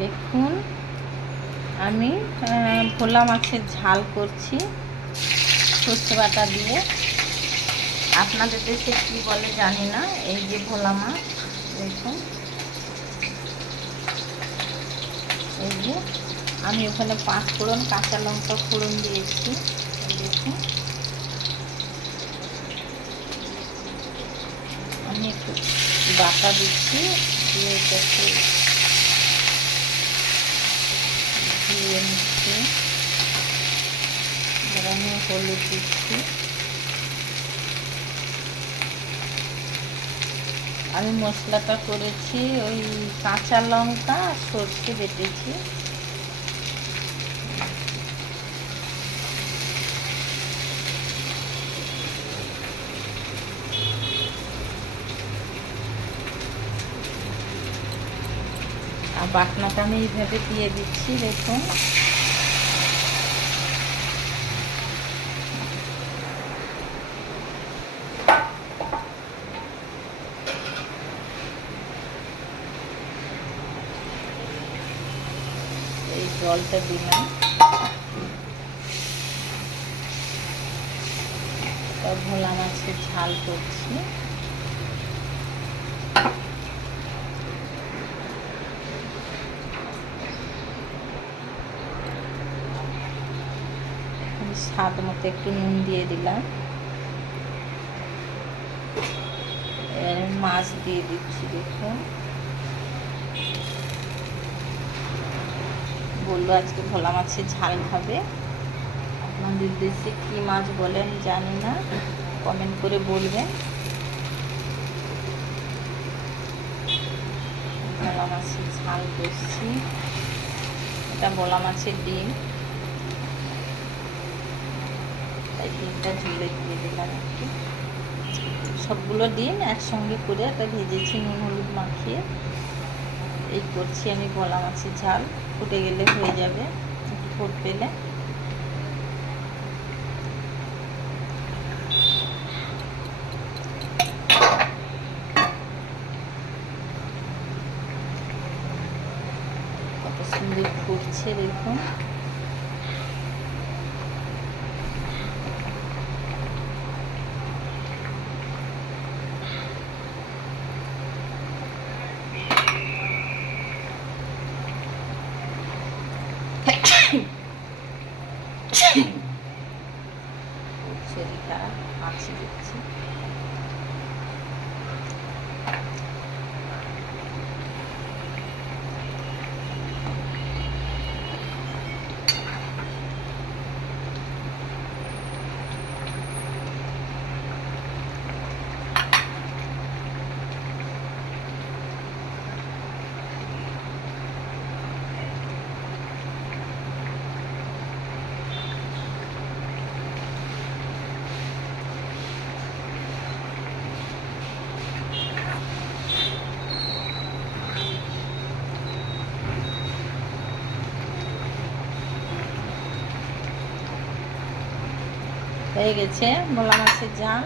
দেখুন, আমি ভোলা মাছের ঝাল করছি সর্ষে বাটা দিয়ে। আপনাদের দেশে কী বলে জানি না, এই যে ভোলা মাছ, দেখুন। এই যে, আমি ওখানে পাঁচ ফোড়ন, কাঁচা লঙ্কা ফোড়ন দিয়েছি দেখুন। আমি একটু বাটা দিচ্ছি, দিয়ে ধুয়ে নিচ্ছি। এবার হলুদ দিচ্ছি। আমি মশলাটা করেছি ওই কাঁচা লঙ্কা সর্ষে বেটেছি। আর বাটনাটা আমি এইভাবে দিয়ে দিচ্ছি দেখুন। এই জলটা দিলাম। ভোলা মাছের ঝাল করছি। স্বাদ মতো একটু নুন দিয়ে দিলাম। মাছ দিয়ে দিচ্ছি দেখুন বলল আজকে ভোলা মাছের ঝাল খাবে। আপনাদের দেশে কী মাছ বলেন জানি না কমেন্ট করে বলবেন। ভোলা মাছের ঝাল করছি। এটা ভোলা মাছের ডিম। তাই ডিমটা ঝুলে দিয়ে দিলাম একটু। সবগুলো ডিম একসঙ্গে করে একটা ভেজেছি নুন, হলুদ মাখিয়ে। এই করছি আমি ভোলা মাছের ঝাল, ফুটে গেলে হয়ে যাবে একটু ফুট পেলে। কত সুন্দর ফুটছে, দেখুন। শরীর আছে আছি হয়ে গেছে মোলা মাছের ঝাল।